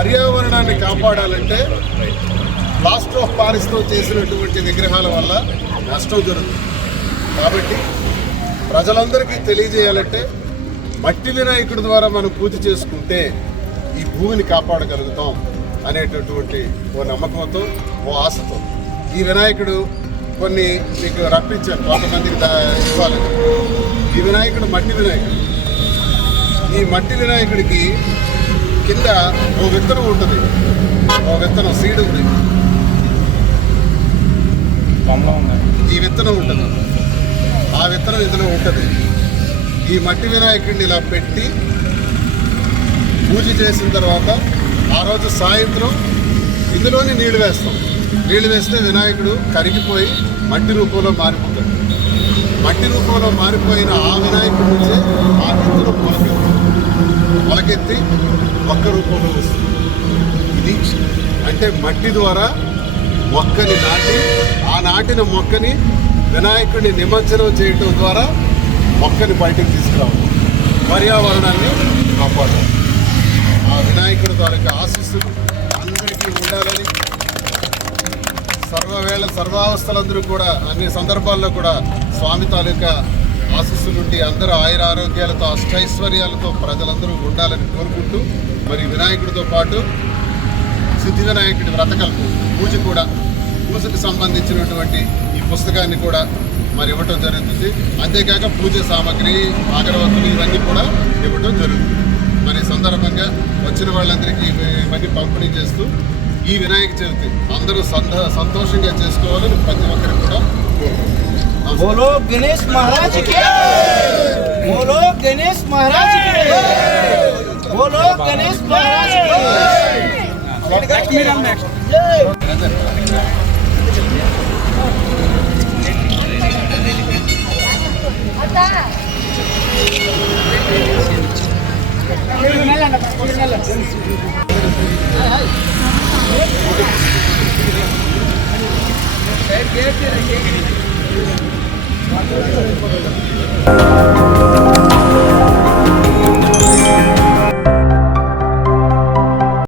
పర్యావరణాన్ని కాపాడాలంటే plaster of పారిస్తో చేసినటువంటి విగ్రహాల వల్ల నష్టం జరుగుతుంది. కాబట్టి ప్రజలందరికీ తెలియజేయాలంటే మట్టి వినాయకుడి ద్వారా మనం పూజ చేసుకుంటే ఈ భూమిని కాపాడగలుగుతాం అనేటటువంటి ఓ నమ్మకంతో, ఓ ఆశతో ఈ వినాయకుడు కొన్ని మీకు రప్పించాను, కొంతమందికి ఇవ్వాలి. ఈ వినాయకుడు మట్టి వినాయకుడు. ఈ మట్టి వినాయకుడికి కింద ఓ విత్తనం ఉంటుంది, ఓ విత్తనం సీడ్ ఉంది. ఈ విత్తనం ఉంటుంది, ఆ విత్తనం ఇందులో ఉంటుంది. ఈ మట్టి వినాయకుడిని ఇలా పెట్టి పూజ చేసిన తర్వాత ఆ రోజు సాయంత్రం ఇందులోనే నీళ్లు వేస్తాం. నీళ్లు వేస్తే వినాయకుడు కరిగిపోయి మట్టి రూపంలో మారిపోతాడు. మట్టి రూపంలో మారిపోయిన ఆ వినాయకుడి నుంచే ఆ విత్తనం మొలకెత్తి మొక్క రూపంలో వస్తుంది. ఇది అంటే మట్టి ద్వారా మొక్కని నాటి, ఆ నాటిన మొక్కని వినాయకుడిని నిమజ్జనం చేయటం ద్వారా మొక్కని బయటకు తీసుకురావడం, పర్యావరణాన్ని కాపాడడం. ఆ వినాయకుడి తాలూకా ఆశీస్సులు అందరికీ ఉండాలని, సర్వవేళ సర్వావస్థలందరూ కూడా అన్ని సందర్భాల్లో కూడా స్వామి తాలూకా ఆశీస్సులుండి అందరూ ఆయుర ఆరోగ్యాలతో అష్టైశ్వర్యాలతో ప్రజలందరూ ఉండాలని కోరుకుంటూ, మరి వినాయకుడితో పాటు సిద్ధి వినాయకుడి వ్రతకల్పం పూజ కూడా, పూజకు సంబంధించినటువంటి ఈ పుస్తకాన్ని కూడా మరి ఇవ్వటం జరుగుతుంది. అంతేకాక పూజ సామాగ్రి, అగరవత్తులు ఇవన్నీ కూడా ఇవ్వటం జరుగుతుంది. మరి సందర్భంగా వచ్చిన వాళ్ళందరికీ ఇవన్నీ పంపిణీ చేస్తూ ఈ వినాయక చవితి అందరూ సంతోషంగా చేసుకోవాలని ప్రతి ఒక్కరికి కూడా बोलो गणेश महाराज की, बोलो गणेश महाराज की, बोलो गणेश महाराज की.